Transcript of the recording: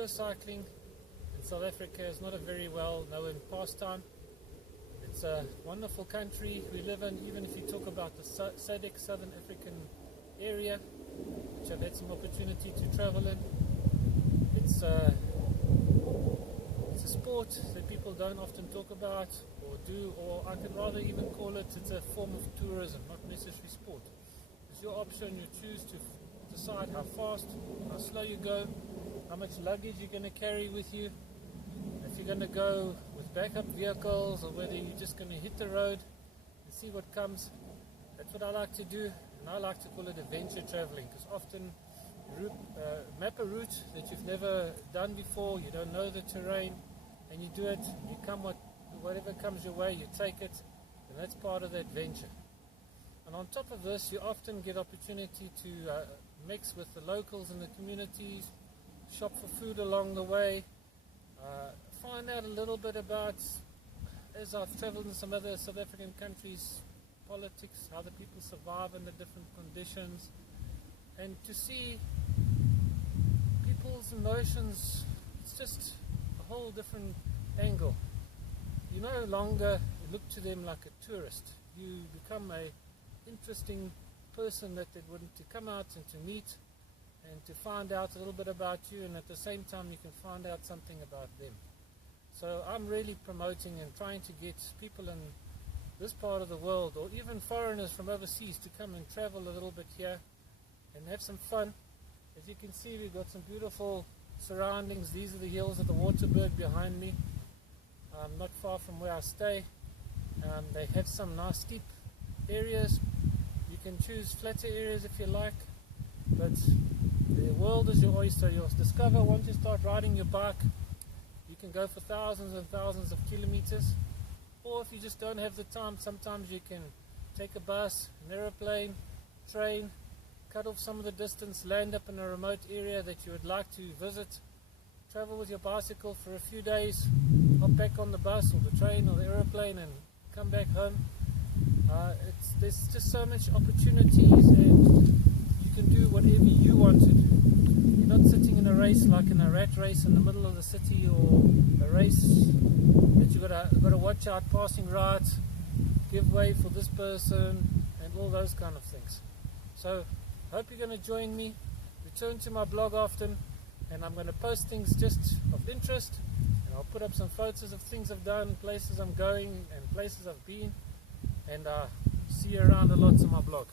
tour cycling in South Africa is not a very well known pastime. It's a wonderful country we live in, even if you talk about the SADC, Southern African area, which I've had some opportunity to travel in. It's a sport that people don't often talk about or do, or I could rather even call it's a form of tourism, not necessarily sport. It's your option, you choose to decide how fast, how slow you go, how much luggage you're going to carry with you, if you're going to go with backup vehicles or whether you're just going to hit the road and see what comes. That's what I like to do, and I like to call it adventure traveling, because often map a route that you've never done before, you don't know the terrain, and you do it, you come whatever comes your way, you take it, and that's part of the adventure. And on top of this, you often get opportunity to mix with the locals in the communities, shop for food along the way, find out a little bit about, as I've traveled in some other South African countries, politics, how the people survive under different conditions, and to see people's emotions. It's just a whole different angle. You no longer look to them like a tourist. You become a interesting person that they want to come out and to meet and to find out a little bit about you, and at the same time you can find out something about them. So I'm really promoting and trying to get people in this part of the world, or even foreigners from overseas, to come and travel a little bit here and have some fun. As you can see, we've got some beautiful surroundings. These are the hills of the Waterberg behind me, not far from where I stay. They have some nice steep areas. You can choose flatter areas if you like, but the world is your oyster. You'll discover once you start riding your bike, you can go for thousands and thousands of kilometers. Or if you just don't have the time, sometimes you can take a bus, an aeroplane, train, cut off some of the distance, land up in a remote area that you would like to visit, travel with your bicycle for a few days, hop back on the bus or the train or the aeroplane and come back home. There's just so much opportunities, and you can do whatever you want to do. You're not sitting in a race like in a rat race in the middle of the city, or a race that you've got to watch out passing right, give way for this person, and all those kind of things. So I hope you're going to join me. Return to my blog often, and I'm going to post things just of interest, and I'll put up some photos of things I've done, places I'm going, and places I've been, and see you around a lot on my blog.